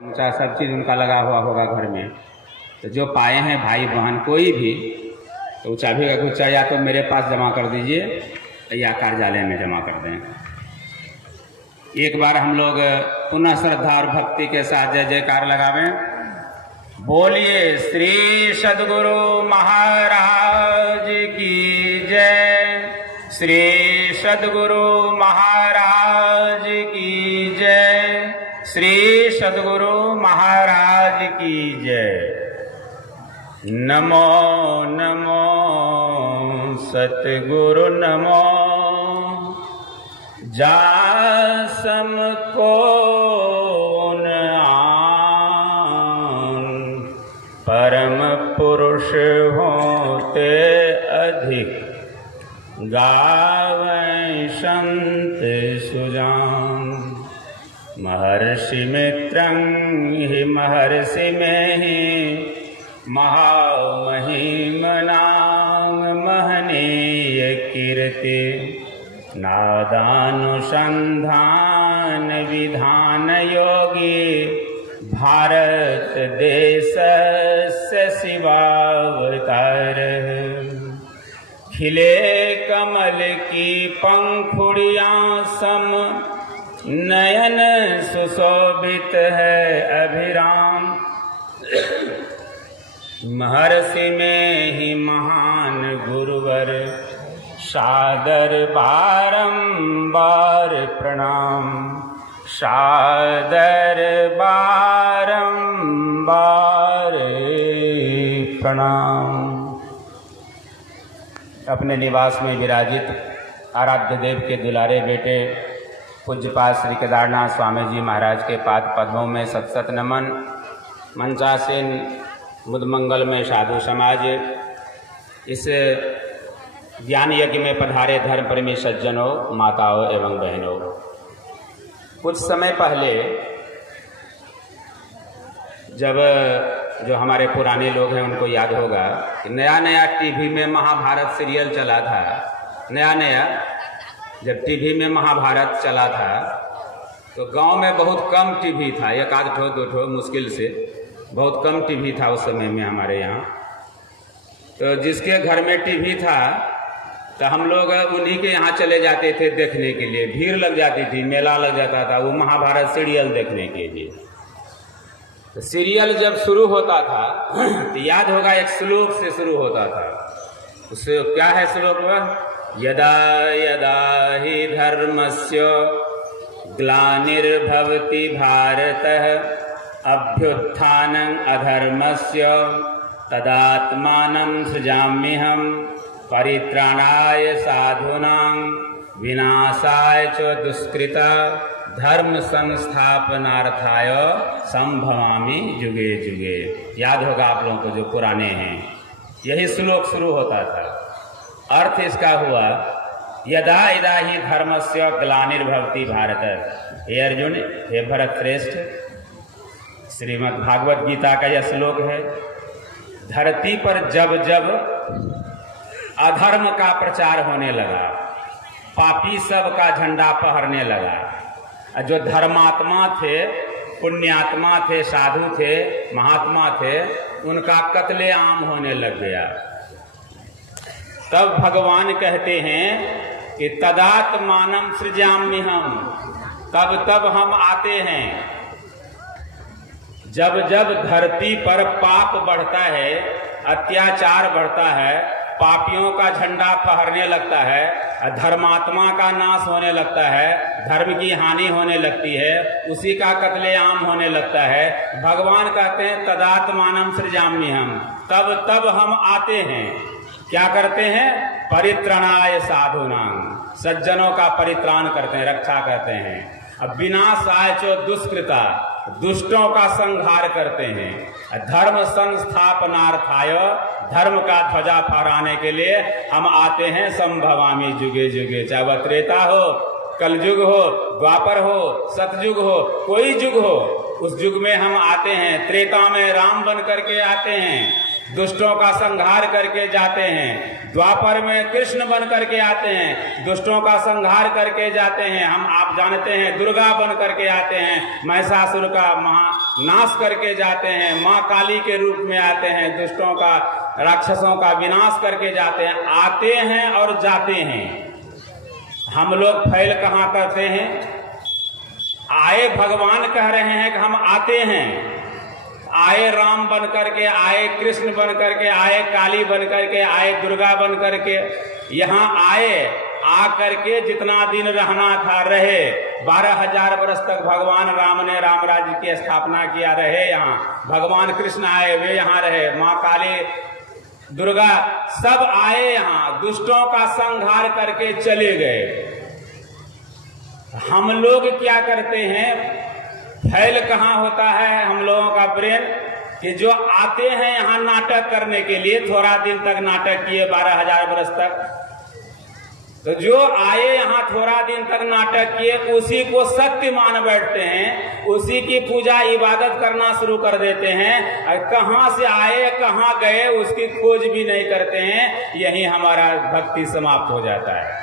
ऊँचा सब चीज़ उनका लगा हुआ होगा घर में। तो जो पाए हैं भाई बहन कोई भी, तो चाबी का गुच्छा या तो मेरे पास जमा कर दीजिए या कार्यालय में जमा कर दें। एक बार हम लोग पुनः श्रद्धा और भक्ति के साथ जय जयकार लगावें। बोलिए श्री सद्गुरु महाराज की जय, श्री सद्गुरु महाराज की जय, श्री सद्गुरु महाराज की जय। नमो नमो सतगुरु नमो, जासम को परम पुरुष होते अधिक, गावें संत सुजान। महर्षि मित्रं हि महर्षि में ही, महामहिमनां महनीय कीर्ति। नादानुसंधान विधान योगी, भारत देश से शिवावतार। खिले कमल की पंखुड़ियां सम, नयन सुशोभित है अभिराम। महर्षि में ही महान गुरुवर, सादर बारंबार प्रणाम, सादर बारंबार प्रणाम। अपने निवास में विराजित आराध्य देव के दुलारे बेटे पूज्यपाद श्री केदारनाथ स्वामी जी महाराज के पाद पद्मों में सत सत नमन। मंचासीन मुदमंगल में साधु समाज, इस ज्ञान यज्ञ में पधारे धर्म प्रेमी सज्जनों, माताओं एवं बहनों। कुछ समय पहले जब जो हमारे पुराने लोग हैं उनको याद होगा कि नया नया टीवी में महाभारत सीरियल चला था। नया नया जब टीवी में महाभारत चला था तो गांव में बहुत कम टीवी था, एक आध ठो दो ठो मुश्किल से, बहुत कम टीवी था उस समय में हमारे यहाँ। तो जिसके घर में टीवी था तो हम लोग उन्हीं के यहाँ चले जाते थे देखने के लिए। भीड़ लग जाती थी, मेला लग जाता था वो महाभारत सीरियल देखने के लिए। तो सीरियल जब शुरू होता था तो याद होगा एक श्लोक से शुरू होता था। उससे क्या है श्लोक में? यदा यदा हि धर्मस्य ग्लानिर्भवति भारतः, अभ्युत्थानं अधर्मस्य तदात्मानं सृजाम्यहम्, परित्राणाय साधूनां विनाशाय च दुष्कृता, धर्म संस्थापनार्थाय संभवामि जुगे जुगे। याद होगा आप लोगों को जो पुराने हैं, यही श्लोक शुरू होता था। अर्थ इसका हुआ यदा यदा ही धर्मस्य ग्लानिर्भवति भारत। हे अर्जुन, हे भरत श्रेष्ठ, श्रीमद् भागवत गीता का यह श्लोक है। धरती पर जब जब अधर्म का प्रचार होने लगा, पापी सब का झंडा फहरने लगा, जो धर्मात्मा थे, पुण्यात्मा थे, साधु थे, महात्मा थे, उनका कत्लेआम होने लग गया। तब भगवान कहते हैं कि तदात्मानं सृजाम्यहम्, तब तब हम आते हैं। जब जब धरती पर पाप बढ़ता है, अत्याचार बढ़ता है, पापियों का झंडा फहरने लगता है, धर्मात्मा का नाश होने लगता है, धर्म की हानि होने लगती है, उसी का कत्लेआम होने लगता है। भगवान कहते हैं तदात्मानं सृजाम्यहम्, तब तब हम आते हैं। क्या करते हैं? परित्राणाय साधूनां, सज्जनों का परित्राण करते हैं, रक्षा करते हैं। अब विनाशाय च दुष्कृता, दुष्टों का संहार करते हैं। धर्म संस्थापनार्थाय, धर्म का ध्वजा फहराने के लिए हम आते हैं। संभवामि जुगे जुगे, चाहे वह त्रेता हो, कलयुग हो, द्वापर हो, सतयुग हो, कोई युग हो, उस युग में हम आते हैं। त्रेता में राम बन करके आते हैं, दुष्टों का संहार करके जाते हैं। द्वापर में कृष्ण बन करके आते हैं, दुष्टों का संहार करके जाते हैं। हम आप जानते हैं दुर्गा बन करके आते हैं, महिषासुर का नाश करके जाते हैं। माँ काली के रूप में आते हैं, दुष्टों का राक्षसों का विनाश करके जाते हैं। आते हैं और जाते हैं। हम लोग फैल कहाँ करते हैं? आए भगवान कह रहे हैं कि हम आते हैं। आए राम बन करके, आए कृष्ण बन करके, आए काली बन करके, आए दुर्गा बन करके। यहाँ आए, आ करके जितना दिन रहना था रहे। 12,000 वर्ष तक भगवान राम ने राम राज्य की स्थापना किया, रहे यहाँ। भगवान कृष्ण आए, वे यहाँ रहे। माँ काली, दुर्गा सब आए यहाँ, दुष्टों का संहार करके चले गए। हम लोग क्या करते हैं? फैल कहाँ होता है हम लोगों का ब्रेन, कि जो आते हैं यहाँ नाटक करने के लिए, थोड़ा दिन तक नाटक किए 12,000 वर्ष तक, तो जो आए यहाँ थोड़ा दिन तक नाटक किए, उसी को सत्य मान बैठते हैं, उसी की पूजा इबादत करना शुरू कर देते हैं। और कहाँ से आए कहाँ गए उसकी खोज भी नहीं करते हैं। यही हमारा भक्ति समाप्त हो जाता है।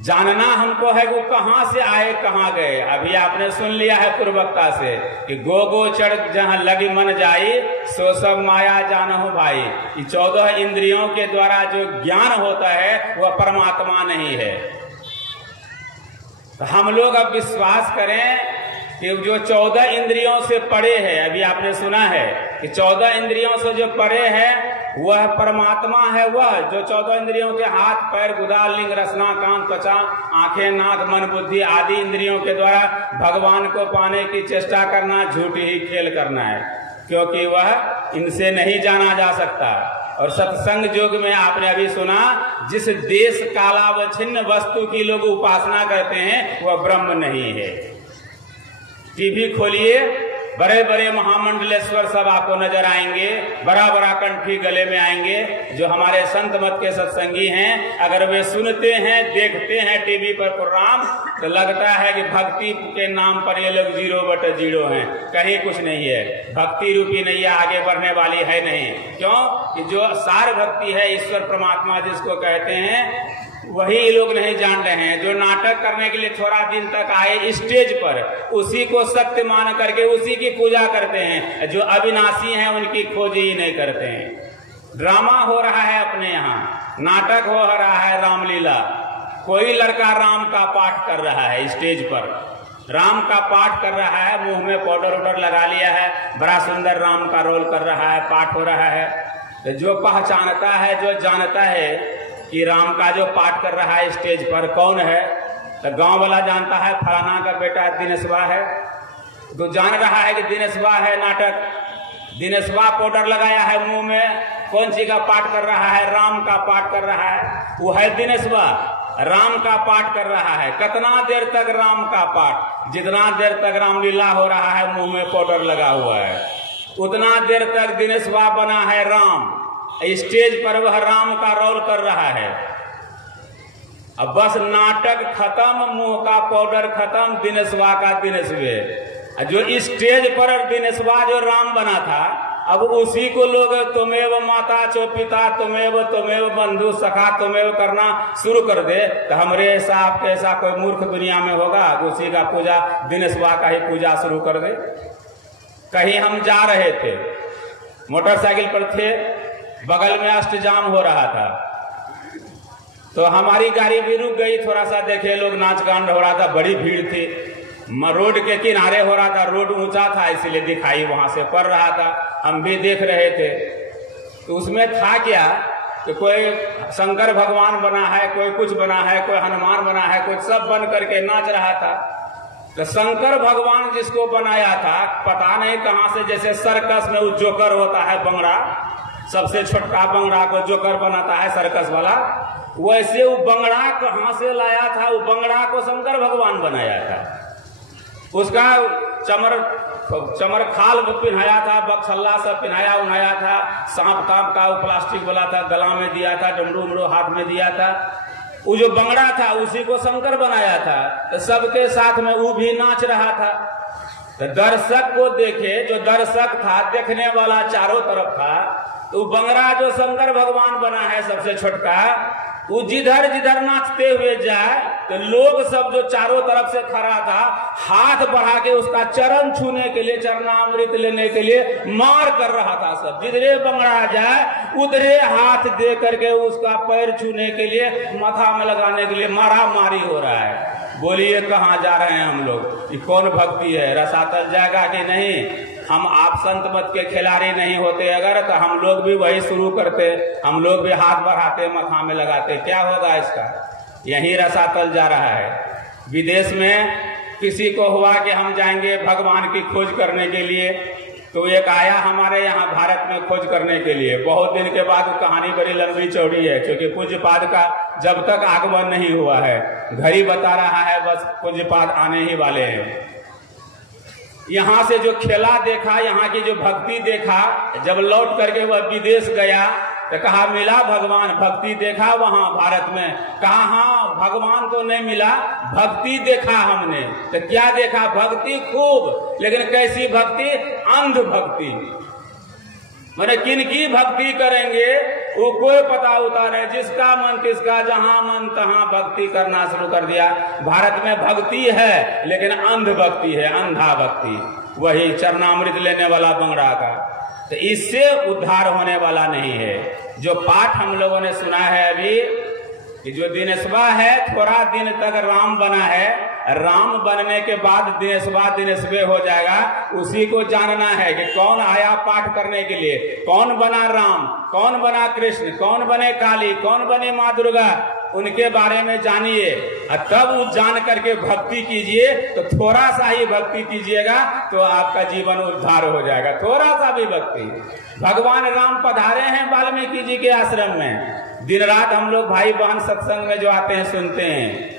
जानना हमको है वो कहाँ से आए कहाँ गए। अभी आपने सुन लिया है पूर्ववक्ता से कि गो गोचर जहाँ लगी मन जाई, सो सब माया जानहु भाई। ये 14 इंद्रियों के द्वारा जो ज्ञान होता है वह परमात्मा नहीं है। तो हम लोग अब विश्वास करें कि जो 14 इंद्रियों से परे है, अभी आपने सुना है कि 14 इंद्रियों से जो परे है वह परमात्मा है। वह जो 14 इंद्रियों के हाथ पैर गुदा लिंग रसना कान त्वचा आंखें नाक मन बुद्धि आदि इंद्रियों के द्वारा भगवान को पाने की चेष्टा करना झूठी ही खेल करना है, क्योंकि वह इनसे नहीं जाना जा सकता। और सत्संग युग में आपने अभी सुना, जिस देश कालावच्छिन्न वस्तु की लोग उपासना करते हैं वह ब्रह्म नहीं है। टीवी खोलिए, बड़े बड़े महामंडलेश्वर सब आपको नजर आएंगे, बड़ा बड़ा कंठी गले में आएंगे। जो हमारे संत मत के सत्संगी हैं, अगर वे सुनते हैं देखते हैं टीवी पर प्रोग्राम, तो लगता है कि भक्ति के नाम पर ये लोग 0/0 हैं, कहीं कुछ नहीं है। भक्ति रूपी नैया आगे बढ़ने वाली है नहीं। क्यों? कि जो सार भक्ति है, ईश्वर परमात्मा जिसको कहते हैं, वही ये लोग नहीं जान रहे हैं। जो नाटक करने के लिए थोड़ा दिन तक आए स्टेज पर, उसी को सत्य मान करके उसी की पूजा करते हैं। जो अविनाशी हैं उनकी खोज ही नहीं करते हैं। ड्रामा हो रहा है अपने यहाँ, नाटक हो रहा है रामलीला। कोई लड़का राम का पाठ कर रहा है स्टेज पर, राम का पाठ कर रहा है, मुंह में पाउडर उडर लगा लिया है, बड़ा सुंदर राम का रोल कर रहा है, पाठ हो रहा है। तो जो पहचानता है, जो जानता है कि राम का जो पाठ कर रहा है स्टेज पर कौन है, तो गांव वाला जानता है फलाना का बेटा दिनेशवा है, तो जान रहा है कि दिनेशवा है नाटक। दिनेशवा पाउडर लगाया है मुंह में, कौन सी का पाठ कर रहा है? राम का पाठ कर रहा है, वो है दिनेशवा, राम का पाठ कर रहा है। कितना देर तक राम का पाठ? जितना देर तक रामलीला हो रहा है मुंह में पाउडर लगा हुआ है, उतना देर तक दिनेशवा बना है राम। स्टेज पर वह राम का रोल कर रहा है। अब बस नाटक खत्म, मुंह का पाउडर खत्म, दिनेशवा का दिनेशवे। जो स्टेज पर दिनेशवा जो राम बना था, अब उसी को लोग तुमेव माता चो पिता तुमेव बंधु सखा तुमेव करना शुरू कर दे, तो हमरे ऐसा आपके ऐसा कोई मूर्ख दुनिया में होगा उसी का पूजा दिनेशवा का ही पूजा शुरू कर दे। कहीं हम जा रहे थे, मोटरसाइकिल पर थे, बगल में अष्टजाम हो रहा था, तो हमारी गाड़ी भी रुक गई। थोड़ा सा देखे लोग नाच गान हो रहा था, बड़ी भीड़ थी, रोड के किनारे हो रहा था, रोड ऊंचा था इसलिए दिखाई वहां से पड़ रहा था, हम भी देख रहे थे। तो उसमें था क्या कि कोई शंकर भगवान बना है, कोई कुछ बना है, कोई हनुमान बना है, कोई सब बन करके नाच रहा था। तो शंकर भगवान जिसको बनाया था, पता नहीं कहां से, जैसे सर्कस में वो जोकर होता है बंगड़ा, सबसे छोटा बंगड़ा को जोकर बनाता है सर्कस वाला, वैसे वो बंगड़ा कहां से लाया था? वो बंगड़ा को शंकर भगवान बनाया था। उसका चमर खाल पिन्हाया था, बक्सल्ला सब पिन्हाया उन्हाया था, सांप ताप का वो प्लास्टिक वाला था, गला में दिया था, डमरू उमरू हाथ में दिया था। वो जो बंगड़ा था उसी को शंकर बनाया था। तो सबके साथ में वो भी नाच रहा था। तो दर्शक को देखे, जो दर्शक था, देखने वाला चारों तरफ था, तो बंगरा जो शंकर भगवान बना है सबसे छोटका, वो जिधर जिधर नाचते हुए जाए तो लोग सब जो चारों तरफ से खड़ा था हाथ बढ़ा के उसका चरण छूने के लिए, चरणामृत लेने के लिए मार कर रहा था। सब जिधरे बंगड़ा जाए उधरे हाथ दे करके उसका पैर छूने के लिए, माथा में लगाने के लिए मारा मारी हो रहा है। बोलिए कहाँ जा रहे हैं हम लोग? ये कौन भक्ति है? रसातल जाएगा कि नहीं? हम आप संत मत के खिलाड़ी नहीं होते अगर, तो हम लोग भी वही शुरू करते, हम लोग भी हाथ बढ़ाते, माथा में लगाते। क्या होगा इसका? यही रसातल जा रहा है। विदेश में किसी को हुआ कि हम जाएंगे भगवान की खोज करने के लिए, तो एक आया हमारे यहाँ भारत में खोज करने के लिए। बहुत दिन के बाद कहानी बड़ी लंबी चौड़ी है, क्योंकि पूज्यपाद का जब तक आगमन नहीं हुआ है, घर ही बता रहा है, बस पूज्यपाद आने ही वाले हैं। यहाँ से जो खेला देखा, यहाँ की जो भक्ति देखा, जब लौट करके वह विदेश गया तो कहा मिला भगवान, भक्ति देखा वहां भारत में? कहा हाँ भगवान तो नहीं मिला, भक्ति देखा हमने। तो क्या देखा? भक्ति खूब, लेकिन कैसी भक्ति? अंध भक्ति। मैंने किनकी भक्ति करेंगे वो कोई पता उतारे, जिसका मन किसका, जहां मन तहां भक्ति करना शुरू कर दिया। भारत में भक्ति है लेकिन अंध भक्ति है, अंधा भक्ति, वही चरणामृत लेने वाला बंगड़ा का। तो इससे उद्धार होने वाला नहीं है। जो पाठ हम लोगों ने सुना है अभी कि जो दिनेशवा है थोड़ा दिन तक राम बना है, राम बनने के बाद दिनेशवा दिनेशवे हो जाएगा। उसी को जानना है कि कौन आया पाठ करने के लिए, कौन बना राम, कौन बना कृष्ण, कौन बने काली, कौन बने माँ दुर्गा, उनके बारे में जानिए और तब वो जान करके भक्ति कीजिए। तो थोड़ा सा ही भक्ति कीजिएगा तो आपका जीवन उद्धार हो जाएगा। थोड़ा सा भी भक्ति। भगवान राम पधारे हैं वाल्मीकि जी के आश्रम में। दिन रात हम लोग भाई बहन सत्संग में जो आते हैं सुनते हैं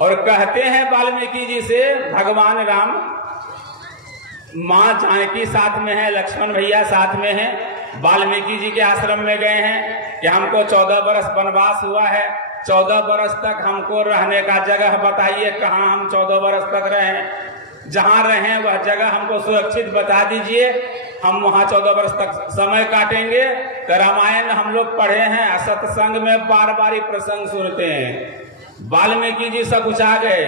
और कहते हैं वाल्मीकि जी से, भगवान राम माँ जानकी साथ में है, लक्ष्मण भैया साथ में है, वाल्मीकि जी के आश्रम में गए हैं कि हमको 14 बरस वनवास हुआ है, 14 बरस तक हमको रहने का जगह बताइए, कहाँ हम 14 बरस तक रहें, जहाँ रहें वह जगह हमको सुरक्षित बता दीजिए, हम वहाँ 14 बरस तक समय काटेंगे। तो रामायण हम लोग पढ़े हैं, सत्संग में बार बार प्रसंग सुनते हैं। वाल्मीकि जी सब उछा गए।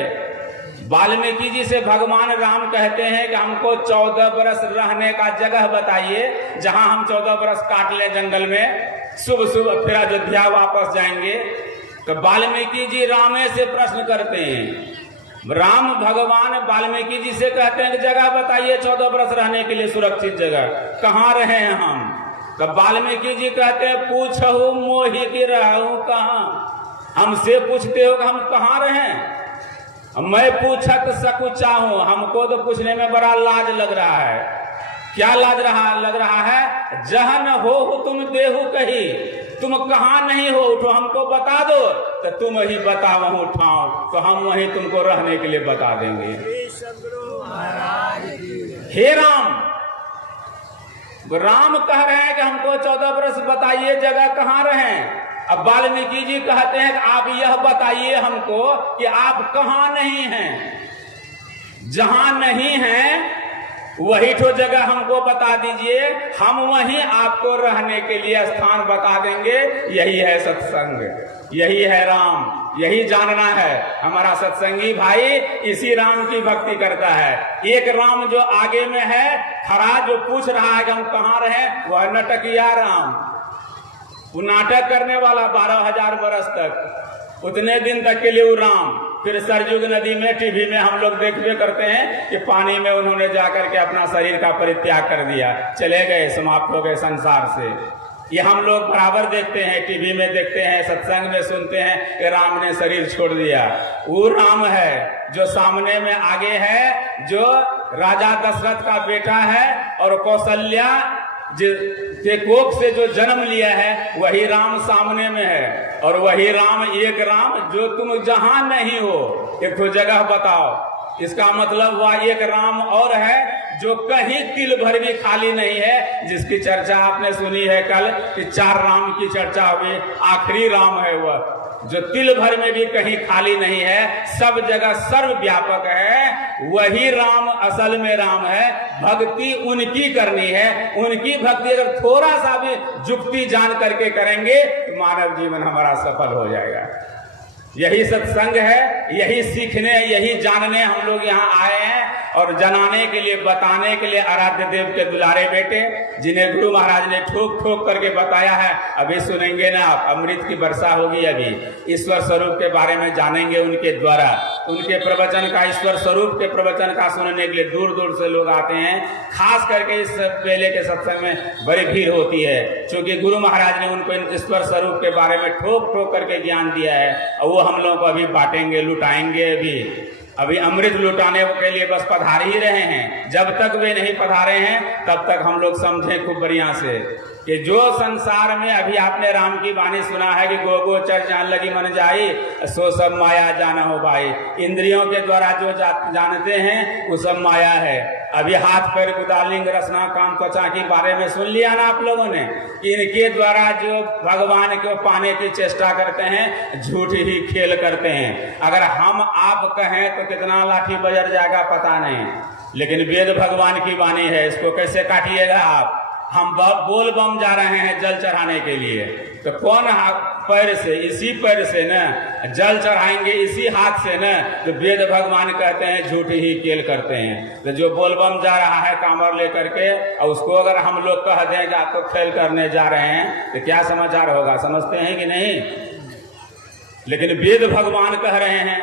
वाल्मीकि जी से भगवान राम कहते हैं कि हमको 14 बरस रहने का जगह बताइए, जहां हम 14 बरस काट ले जंगल में, शुभ शुभ फिर अयोध्या वापस जाएंगे। तो वाल्मीकि जी रामे से प्रश्न करते हैं। राम भगवान वाल्मीकि जी से कहते हैं कि जगह बताइए 14 बरस रहने के लिए सुरक्षित जगह, कहाँ रहे हैं हम? तो वाल्मीकि जी कहते हैं पूछहु मोहि की रहूं कहाँ। हमसे पूछते हो कि हम कहाँ रहें? मैं पूछत सकुचाहूं, हमको तो पूछने में बड़ा लाज लग रहा है। क्या लाज लग रहा है? जहन हो तुम देहु कही, तुम कहाँ नहीं हो उठो हमको बता दो, तो तुम ही बता वहीं उठाओ, तो हम वहीं तुमको रहने के लिए बता देंगे। हे राम, राम कह रहे हैं कि हमको 14 बरस बताइए जगह कहाँ रहें। अब वाल्मीकि जी कहते हैं कि आप यह बताइए हमको कि आप कहाँ नहीं हैं, जहां नहीं हैं वही तो जगह हमको बता दीजिए, हम वहीं आपको रहने के लिए स्थान बता देंगे। यही है सत्संग, यही है राम, यही जानना है। हमारा सत्संगी भाई इसी राम की भक्ति करता है। एक राम जो आगे में है खड़ा, जो पूछ रहा है कि हम कहाँ रहे, वह नटकिया राम, वो नाटक करने वाला 12,000 बरस तक, उतने दिन तक के लिए वो राम। फिर सरयुग नदी में टीवी में हम लोग देखते करते हैं कि पानी में उन्होंने जाकर के अपना शरीर का परित्याग कर दिया, चले गए, समाप्त हो गए संसार से। ये हम लोग बराबर देखते हैं, टीवी में देखते हैं, सत्संग में सुनते हैं कि राम ने शरीर छोड़ दिया। वो राम है जो सामने में आगे है, जो राजा दशरथ का बेटा है और कौशल्या के कोख से जो जन्म लिया है, वही राम सामने में है। और वही राम, एक राम जो तुम जहां नहीं हो, एक तो जगह बताओ। इसका मतलब वह एक राम और है जो कहीं तिल भर भी खाली नहीं है, जिसकी चर्चा आपने सुनी है कल कि 4 राम की चर्चा हुई। आखिरी राम है वह जो तिल भर में भी कहीं खाली नहीं है, सब जगह सर्वव्यापक है। वही राम असल में राम है। भक्ति उनकी करनी है, उनकी भक्ति अगर थोड़ा सा भी जुक्ति जान करके करेंगे तो मानव जीवन हमारा सफल हो जाएगा। यही सत्संग है, यही सीखने, यही जानने हम लोग यहाँ आए हैं और जनाने के लिए, बताने के लिए आराध्य देव के दुलारे बेटे जिन्हें गुरु महाराज ने ठोक ठोक करके बताया है। अभी सुनेंगे ना आप, अमृत की वर्षा होगी। अभी ईश्वर स्वरूप के बारे में जानेंगे उनके द्वारा, उनके प्रवचन का, ईश्वर स्वरूप के प्रवचन का सुनने के लिए दूर दूर से लोग आते हैं। खास करके इस पहले के सत्संग में बड़ी भीड़ होती है, क्योंकि गुरु महाराज ने उनको ईश्वर स्वरूप के बारे में ठोक ठोक करके ज्ञान दिया है और वो हम लोगों को अभी बांटेंगे, लुटाएंगे। अभी अमृत लुटाने के लिए बस पधार ही रहे हैं। जब तक वे नहीं पधारे हैं तब तक हम लोग समझें खूब बढ़िया से कि जो संसार में अभी आपने राम की वाणी सुना है कि गो गो चर जान लगी मन जाई, सो सब माया जाना हो भाई। इंद्रियों के द्वारा जो जानते हैं वो सब माया है। अभी हाथ पैर कुदालिंग रसना कान त्वचा के बारे में सुन लिया ना आप लोगों ने, इनके द्वारा जो भगवान को पाने की चेष्टा करते हैं, झूठ ही खेल करते हैं। अगर हम आप कहें तो कितना लाठी बजर जाएगा पता नहीं, लेकिन वेद भगवान की वाणी है, इसको कैसे काटिएगा आप। हम बोल बम जा रहे हैं जल चढ़ाने के लिए, तो कौन पैर से, इसी पैर से न जल चढ़ाएंगे, इसी हाथ से न। तो वेद भगवान कहते हैं झूठ ही खेल करते हैं। तो जो बोल बम जा रहा है कांवर लेकर के, और उसको अगर हम लोग कह दें कि आप तो खेल करने जा रहे हैं, तो क्या समाचार होगा, समझते हैं कि नहीं। लेकिन वेद भगवान कह रहे हैं,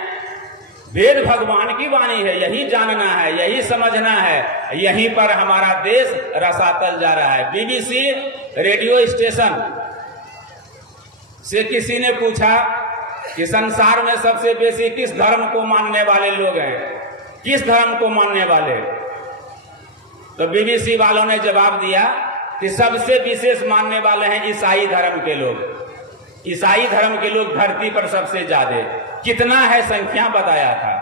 वेद भगवान की वाणी है, यही जानना है, यही समझना है। यहीं पर हमारा देश रसातल जा रहा है। बीबीसी रेडियो स्टेशन से किसी ने पूछा कि संसार में सबसे बेसी किस धर्म को मानने वाले लोग हैं, किस धर्म को मानने वाले। तो बीबीसी वालों ने जवाब दिया कि सबसे विशेष मानने वाले हैं ईसाई धर्म के लोग। ईसाई धर्म के लोग धरती पर सबसे ज्यादा। कितना है संख्या बताया था,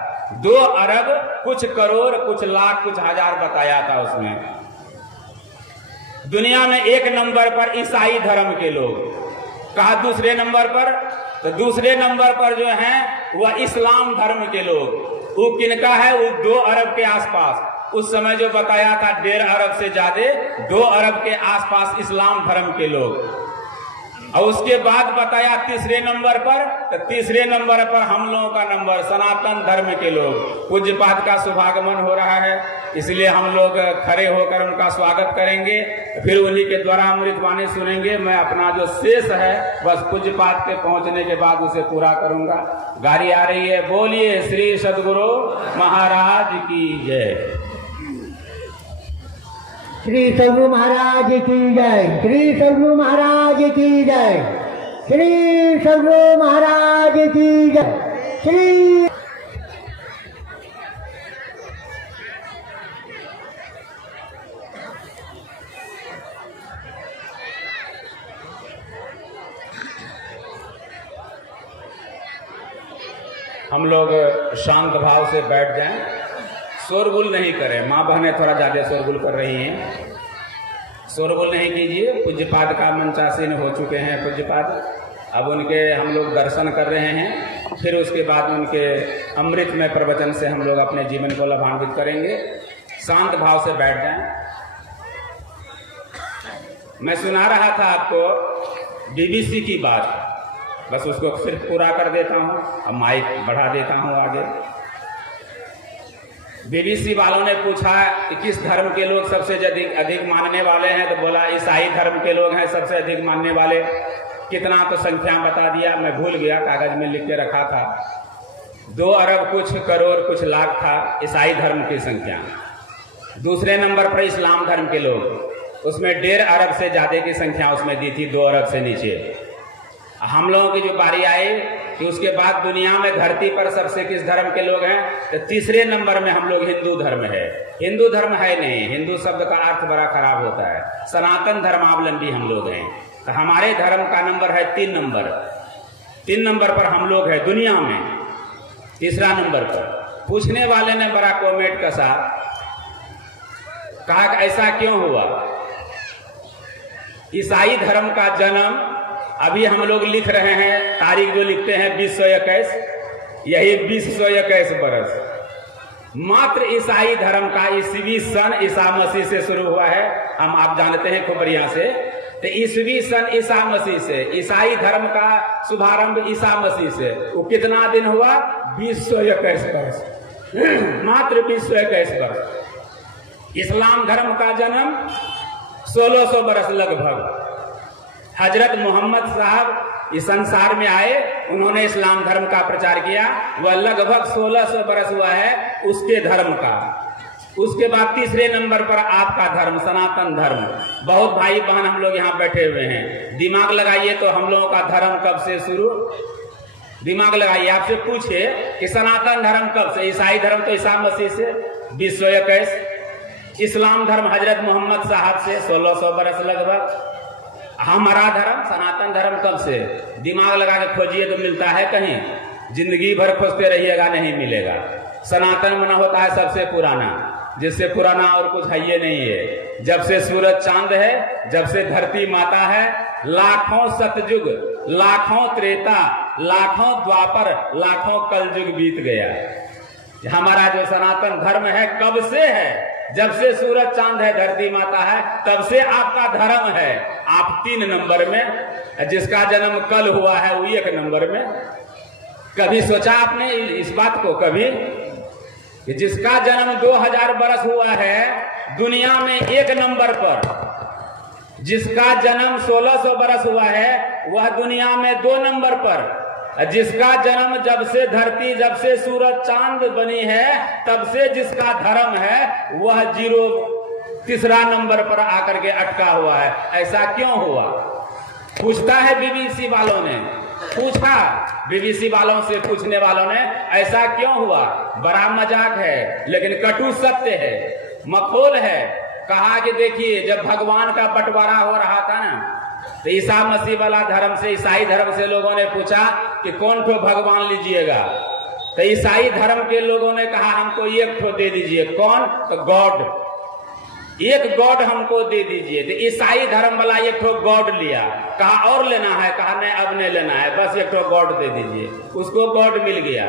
2 अरब कुछ करोड़ कुछ लाख कुछ हजार बताया था उसमें। दुनिया में 1 नंबर पर ईसाई धर्म के लोग। कहा दूसरे नंबर पर, तो दूसरे नंबर पर जो है वह इस्लाम धर्म के लोग। वो किनका है, वो 2 अरब के आसपास। उस समय जो बताया था 1.5 अरब से ज्यादा, 2 अरब के आसपास इस्लाम धर्म के लोग। और उसके बाद बताया तीसरे नंबर पर, तो तीसरे नंबर पर हम लोगों का नंबर सनातन धर्म के लोग। पूज्यपाद का शुभागमन हो रहा है, इसलिए हम लोग खड़े होकर उनका स्वागत करेंगे, फिर उन्हीं के द्वारा अमृतवाणी सुनेंगे। मैं अपना जो शेष है बस पूज्यपाद के पहुंचने के बाद उसे पूरा करूंगा। गाड़ी आ रही है, बोलिए श्री सद्गुरु महाराज की जय। श्री सद्गुरु महाराज की जय, श्री सद्गुरु महाराज की जय, श्री सद्गुरु महाराज की जय। श्री हम लोग शांत भाव से बैठ जाएं, शोरगुल नहीं करें। माँ बहनें थोड़ा ज्यादा शोरगुल कर रही हैं, शोरगुल नहीं कीजिए। पूज्यपाद का मंचासीन हो चुके हैं पूज्यपाद, अब उनके हम लोग दर्शन कर रहे हैं, फिर उसके बाद उनके अमृत में प्रवचन से हम लोग अपने जीवन को लाभान्वित करेंगे। शांत भाव से बैठ जाएं। मैं सुना रहा था आपको बीबीसी की बात, बस उसको सिर्फ पूरा कर देता हूं, अब माइक बढ़ा देता हूं आगे। बीबीसी वालों ने पूछा कि किस धर्म के लोग सबसे अधिक मानने वाले हैं, तो बोला ईसाई धर्म के लोग हैं सबसे अधिक मानने वाले। कितना तो संख्या बता दिया, मैं भूल गया, कागज में लिख के रखा था। 2 अरब कुछ करोड़ कुछ लाख था ईसाई धर्म की संख्या। दूसरे नंबर पर इस्लाम धर्म के लोग, उसमें 1.5 अरब से ज्यादा की संख्या उसमें दी थी, 2 अरब से नीचे। हम लोगों की जो बारी आई कि उसके बाद दुनिया में धरती पर सबसे किस धर्म के लोग हैं, तो तीसरे नंबर में हम लोग हिंदू धर्म है। हिंदू धर्म है नहीं, हिंदू शब्द का अर्थ बड़ा खराब होता है। सनातन धर्मावलंबी हम लोग हैं, तो हमारे धर्म का नंबर है 3 नंबर। 3 नंबर पर हम लोग हैं दुनिया में, तीसरा नंबर पर। पूछने वाले ने बड़ा कॉमेंट कसा, कहा कि ऐसा क्यों हुआ। ईसाई धर्म का जन्म अभी हम लोग लिख रहे हैं, तारीख जो लिखते हैं 2021, यही 2021 बरस। मात्र ईसाई धर्म का ईसवी सन ईसा मसीह से शुरू हुआ है। हम आप जानते हैं खूब बढ़िया से। तो ईसवी सन ईसा मसीह से, ईसाई धर्म का शुभारंभ ईसा मसीह से, वो कितना दिन हुआ? 221 वर्ष, मात्र 221 वर्ष। इस्लाम धर्म का जन्म 1600 वर्ष लगभग। हजरत मोहम्मद साहब इस संसार में आए, उन्होंने इस्लाम धर्म का प्रचार किया, वह लगभग 1600 वर्ष हुआ है उसके धर्म का। उसके बाद तीसरे नंबर पर आपका धर्म सनातन धर्म। बहुत भाई बहन हम लोग यहाँ बैठे हुए हैं, दिमाग लगाइए तो हम लोगों का धर्म कब से शुरू? दिमाग लगाइए, आपसे पूछे कि सनातन धर्म कब से? ईसाई धर्म तो ईसा मसीह से 221, इस्लाम धर्म हजरत मोहम्मद साहब से 1600 वर्ष लगभग। हमारा धर्म सनातन धर्म कब से? दिमाग लगा के खोजिए तो मिलता है कहीं? जिंदगी भर खोजते रहिएगा, नहीं मिलेगा। सनातन मना होता है सबसे पुराना, जिससे पुराना और कुछ है ये नहीं है। जब से सूरज चांद है, जब से धरती माता है, लाखों सतयुग, लाखों त्रेता, लाखों द्वापर, लाखों कलयुग बीत गया। हमारा जो सनातन धर्म है कब से है? जब से सूरज चांद है, धरती माता है, तब से आपका धर्म है। आप 3 नंबर में, जिसका जन्म कल हुआ है वो 1 नंबर में। कभी सोचा आपने इस बात को कभी कि जिसका जन्म 2000 वर्ष हुआ है दुनिया में 1 नंबर पर, जिसका जन्म 1600 वर्ष हुआ है वह दुनिया में 2 नंबर पर, जिसका जन्म जब से धरती, जब से सूरज चांद बनी है तब से जिसका धर्म है वह 3रा नंबर पर आकर के अटका हुआ है। ऐसा क्यों हुआ? पूछता है बीबीसी वालों ने, पूछा बीबीसी वालों से, पूछने वालों ने ऐसा क्यों हुआ? बड़ा मजाक है लेकिन कटु सत्य है, मखौल है। कहा कि देखिए जब भगवान का बंटवारा हो रहा था ना, तो ईसा मसीह वाला धर्म से, ईसाई धर्म से लोगों ने पूछा कि कौन ठो भगवान लीजिएगा? तो ईसाई धर्म के लोगों ने कहा हमको 1 ठो दे दीजिए। कौन? तो गॉड, 1 गॉड हमको दे दीजिए। तो ईसाई धर्म वाला 1 ठो गॉड लिया। कहा और लेना है? कहा नहीं अब नहीं लेना है, बस 1 ठो गॉड दे दीजिए। उसको गॉड मिल गया।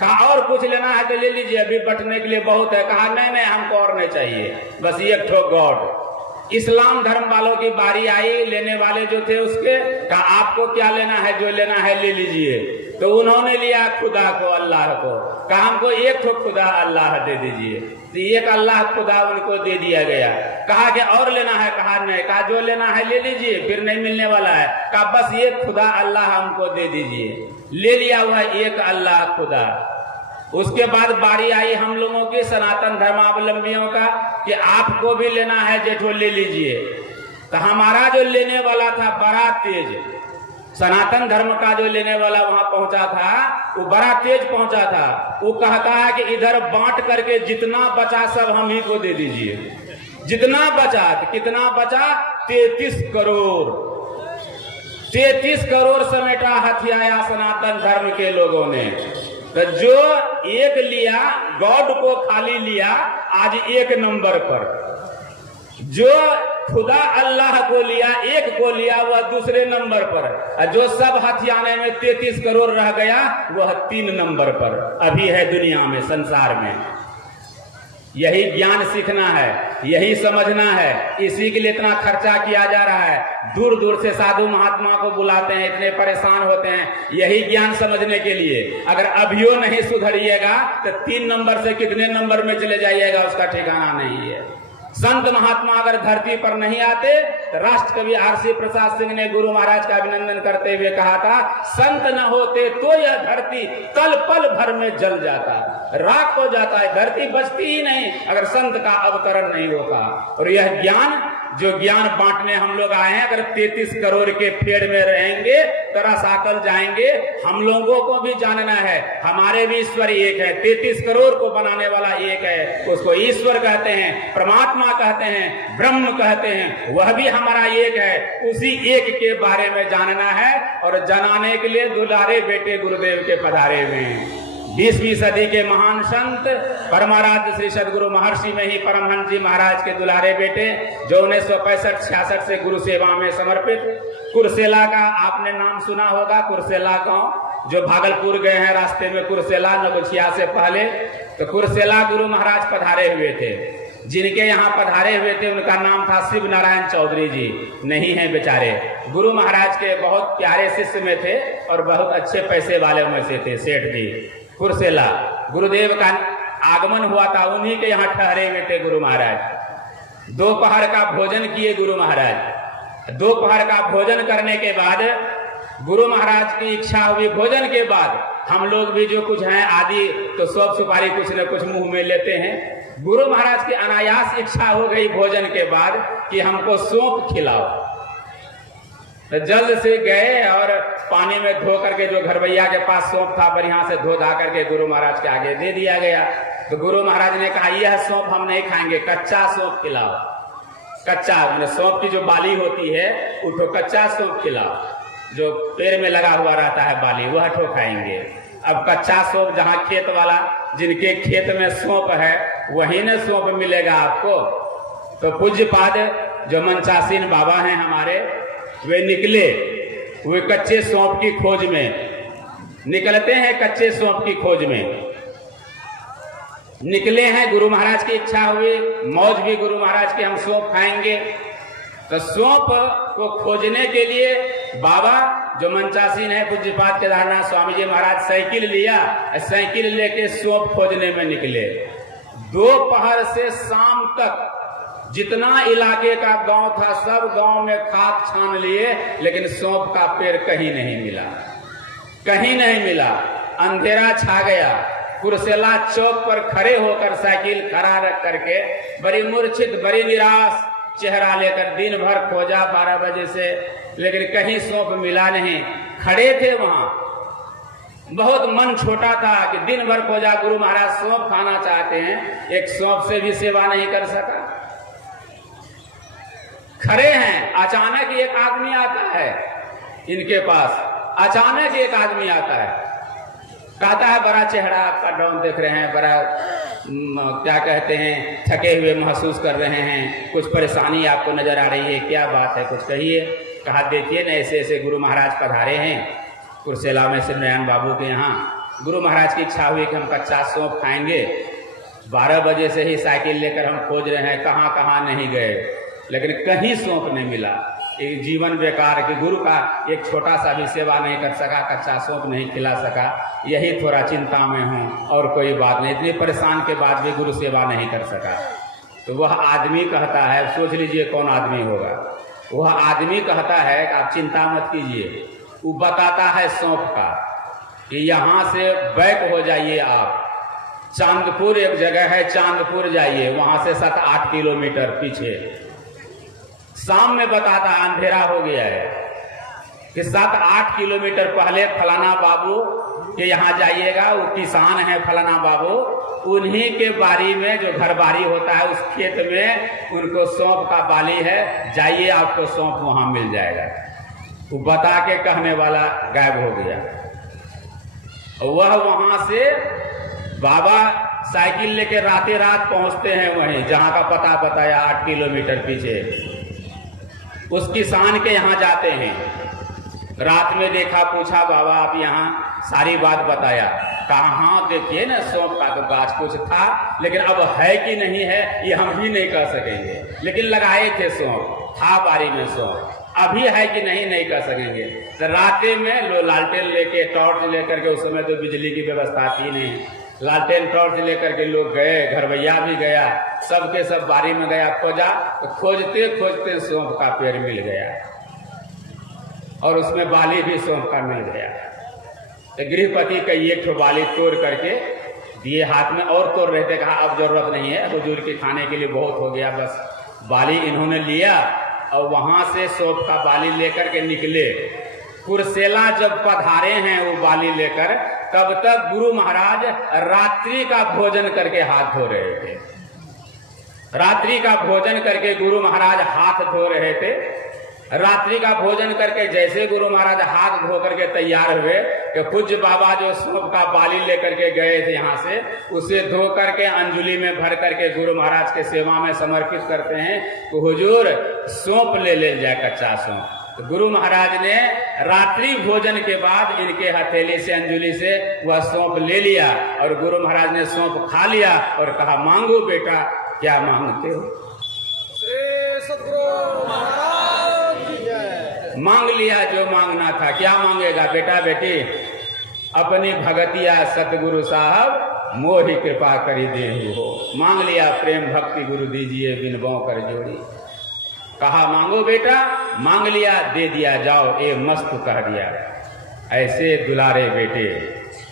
कहा और कुछ लेना है तो ले लीजिए, अभी बटने के लिए बहुत है। कहा नहीं नहीं हमको और नहीं चाहिए, बस 1 ठो गॉड। इस्लाम धर्म वालों की बारी आई, लेने वाले जो थे उसके, कहा आपको क्या लेना है? जो लेना है ले लीजिए। तो उन्होंने लिया खुदा को, अल्लाह को। कहा हमको 1 ठो खुदा अल्लाह दे दीजिए। तो 1 अल्लाह खुदा उनको दे दिया गया। कहा कि और लेना है? कहा नहीं। कहा जो लेना है ले लीजिए, फिर नहीं मिलने वाला है। कहा बस 1 खुदा अल्लाह हमको दे दीजिए। ले लिया हुआ 1 अल्लाह खुदा। उसके बाद बारी आई हम लोगों के सनातन धर्मावलंबियों का कि आपको भी लेना है जेठो ले लीजिए। तो हमारा जो लेने वाला था बड़ा तेज, सनातन धर्म का जो लेने वाला वहां पहुंचा था वो बड़ा तेज पहुंचा था। वो कहता है कि इधर बांट करके जितना बचा सब हम ही को दे दीजिए। जितना बचा, कितना बचा? 33 करोड़। 33 करोड़ समेटा हथियाया सनातन धर्म के लोगों ने। तो जो 1 लिया, गॉड को खाली लिया, आज 1 नंबर पर। जो खुदा अल्लाह को लिया, 1 को लिया, वह 2रे नंबर पर। जो सब हथियाने में 33 करोड़ रह गया वह 3 नंबर पर अभी है दुनिया में, संसार में। यही ज्ञान सीखना है, यही समझना है, इसी के लिए इतना खर्चा किया जा रहा है। दूर दूर से साधु महात्मा को बुलाते हैं, इतने परेशान होते हैं यही ज्ञान समझने के लिए। अगर अभियो नहीं सुधरिएगा तो 3 नंबर से कितने नंबर में चले जाइएगा उसका ठिकाना नहीं है। संत महात्मा अगर धरती पर नहीं आते तो राष्ट्र कवि आरसी प्रसाद सिंह ने गुरु महाराज का अभिनंदन करते हुए कहा था, संत न होते तो यह धरती तल पल भर में जल जाता, राख हो जाता है, धरती बचती ही नहीं अगर संत का अवतरण नहीं होगा। और यह ज्ञान, जो ज्ञान बांटने हम लोग आए हैं, अगर 33 करोड़ के फेड़ में रहेंगे तो रसातल जाएंगे। हम लोगों को भी जानना है हमारे भी ईश्वर एक है, 33 करोड़ को बनाने वाला एक है, उसको ईश्वर कहते हैं, परमात्मा कहते हैं, ब्रह्म कहते हैं, वह भी हमारा एक है। उसी एक के बारे में जानना है और जनाने के लिए दुलारे बेटे गुरुदेव के पधारे हुए हैं। 20वीं सदी के महान संत परमाराध्य श्री सदगुरु महर्षि में ही परमहंस जी महाराज के दुलारे बेटे, जो 1965-66 से गुरु सेवा में समर्पित। कुर्सेला का आपने नाम सुना होगा, कुर्सेला गांव जो भागलपुर गए हैं रास्ते में कुर्सेला नगोछिया से पहले, तो कुरसेला गुरु महाराज पधारे हुए थे। जिनके यहाँ पधारे हुए थे उनका नाम था शिव नारायण चौधरी जी, नहीं है बेचारे। गुरु महाराज के बहुत प्यारे शिष्य में थे और बहुत अच्छे पैसे वाले में से थे सेठ जी। कुरसेला गुरुदेव का आगमन हुआ था, उन्हीं के यहाँ ठहरे हुए थे गुरु महाराज। दोपहर का भोजन किए गुरु महाराज। दोपहर का भोजन करने के बाद गुरु महाराज की इच्छा हुई, भोजन के बाद हम लोग भी जो कुछ हैं आदि तो सब सुपारी कुछ न कुछ मुंह में लेते हैं। गुरु महाराज की अनायास इच्छा हो गई भोजन के बाद कि हमको सौंफ खिलाओ। तो जल्द से गए और पानी में धो करके, जो घरवैया के पास सौंफ था बढ़िया से धो धा करके गुरु महाराज के आगे दे दिया गया। तो गुरु महाराज ने कहा यह सौंफ हम नहीं खाएंगे, कच्चा सौंफ खिलाओ। कच्चा मतलब सौंफ की जो बाली होती है उठो कच्चा सौंफ खिलाओ, जो पेड़ में लगा हुआ रहता है बाली वह ठो खाएंगे। अब कच्चा सौंफ जहाँ खेत वाला, जिनके खेत में सौंफ है वही न सौंफ मिलेगा आपको। तो पूज्यपाद जो मंचासीन बाबा हैं हमारे, वे निकले, वे कच्चे सौंफ की खोज में निकलते हैं। कच्चे सौंफ की खोज में निकले हैं। गुरु महाराज की इच्छा हुई, मौज भी गुरु महाराज की, हम सौंफ खाएंगे। तो सौंफ को खोजने के लिए बाबा जो मंचासीन है पूज्यपाद केदारनाथ स्वामी जी महाराज साइकिल लिया, साइकिल लेके सौंफ खोजने में निकले। दोपहर से शाम तक जितना इलाके का गांव था सब गांव में खाक छान लिए, लेकिन सौंफ का पेड़ कहीं नहीं मिला, कहीं नहीं मिला। अंधेरा छा गया। कुरसेला चौक पर खड़े होकर साइकिल खड़ा रख करके बड़ी मूर्छित, बड़ी निराश चेहरा लेकर दिन भर खोजा 12 बजे से, लेकिन कहीं सौंफ मिला नहीं। खड़े थे वहां, बहुत मन छोटा था कि दिन भर खोजा, गुरु महाराज सौंफ खाना चाहते हैं, एक सौंफ से भी सेवा नहीं कर सका। खड़े हैं, अचानक एक आदमी आता है इनके पास। अचानक एक आदमी आता है, कहता है बड़ा चेहरा आपका डाउन देख रहे हैं, बड़ा क्या कहते हैं थके हुए महसूस कर रहे हैं, कुछ परेशानी आपको नजर आ रही है, क्या बात है कुछ कहिए। कहा देखिए ना ऐसे ऐसे गुरु महाराज पधारे हैं कुरसेला में शिव नारायण बाबू के यहाँ। गुरु महाराज की इच्छा हुई कि हम कच्चा सौंफ खाएंगे। 12 बजे से ही साइकिल लेकर हम खोज रहे हैं, कहाँ कहाँ नहीं गए, लेकिन कहीं सौंफ नहीं मिला। एक जीवन बेकार कि गुरु का एक छोटा सा भी सेवा नहीं कर सका, कच्चा सौंफ नहीं खिला सका, यही थोड़ा चिंता में हूँ और कोई बात नहीं। इतनी परेशान के बाद भी गुरु सेवा नहीं कर सका। तो वह आदमी कहता है, सोच लीजिए कौन आदमी होगा। वह आदमी कहता है कि आप चिंता मत कीजिए, वो बताता है सौंफ का कि यहाँ से बैक हो जाइए आप, चांदपुर एक जगह है, चांदपुर जाइए, वहां से 7-8 किलोमीटर पीछे। शाम में बताता, अंधेरा हो गया है, कि 7-8 किलोमीटर पहले फलाना बाबू के यहाँ जाइएगा, वो किसान है फलाना बाबू, उन्हीं के बारी में जो घर बारी होता है उस खेत में उनको सौंफ का बाली है, जाइए आपको सौंफ वहां मिल जाएगा। वो बता के कहने वाला गायब हो गया। वह वहां से बाबा साइकिल लेके रातें रात पहुंचते हैं वहीं जहां का पता बताया 8 किलोमीटर पीछे। उस किसान के यहाँ जाते हैं, रात में देखा, पूछा बाबा आप यहाँ, सारी बात बताया। कहा हाँ देखिए ना सौंफ का तो गाछ कुछ था, लेकिन अब है कि नहीं है ये हम भी नहीं कह सकेंगे, लेकिन लगाए थे सौंफ, था बारी में सौंफ, अभी है कि नहीं कह सकेंगे। तो रातें में लो लालटेन लेके, टॉर्च लेकर के, उस समय तो बिजली की व्यवस्था थी नहीं, लालटेन टॉर्च लेकर के लोग गए, घरवैया भी गया, सबके सब बारी में गया, खोजा। तो खोजते खोजते सौंफ का पेड़ मिल गया और उसमें बाली भी सौंफ का मिल गया। तो गृहपति का एक ठो बाली तोड़ करके दिए हाथ में, और तोड़ रहे थे, कहा अब जरूरत नहीं है, हुजूर के खाने के लिए बहुत हो गया, बस बाली इन्होंने लिया और वहां से सौंफ का बाली लेकर के निकले। कुरसेला जब पधारे हैं वो बाली लेकर, तब तक गुरु महाराज रात्रि का भोजन करके हाथ धो रहे थे। रात्रि का भोजन करके गुरु महाराज हाथ धो रहे थे। रात्रि का भोजन करके जैसे गुरु महाराज हाथ धो करके तैयार हुए कि पूज्य बाबा जो सौंफ का बाली लेकर के गए थे यहाँ से, उसे धो करके अंजुली में भर करके गुरु महाराज के सेवा में समर्पित करते हैं। तो हुजूर सौंफ ले जाए, कच्चा सौंफ। तो गुरु महाराज ने रात्रि भोजन के बाद इनके हथेली से अंजुली से वह सौंप ले लिया और गुरु महाराज ने सौंप खा लिया और कहा, मांगो बेटा, क्या मांगते हो? श्री सद्गुरु महाराज की जय। मांग लिया जो मांगना था। क्या मांगेगा बेटा बेटी? अपनी भगतिया सतगुरु साहब मोहि कृपा करी देहु हो। मांग लिया, प्रेम भक्ति गुरु दीजिए बिन बौ कर जोड़ी। कहा मांगो बेटा, मांग लिया, दे दिया, जाओ ए मस्त कह दिया। ऐसे दुलारे बेटे,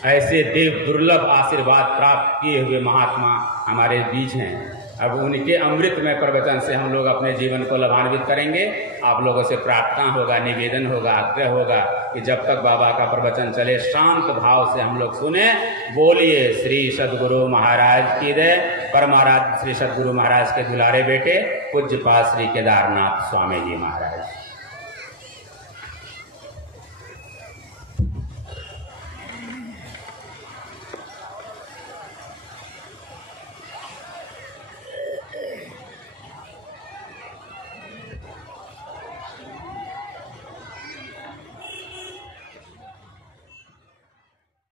ऐसे देव दुर्लभ आशीर्वाद प्राप्त किए हुए महात्मा हमारे बीच हैं। अब उनके अमृतमय प्रवचन से हम लोग अपने जीवन को लाभान्वित करेंगे। आप लोगों से प्रार्थना होगा, निवेदन होगा, आग्रह होगा कि जब तक बाबा का प्रवचन चले शांत भाव से हम लोग सुने। बोलिए श्री सद्गुरु महाराज की जय। परमाराध्य श्री सद्गुरु महाराज के दुलारे बेटे पूज्य पाद श्री केदारनाथ स्वामी जी महाराज।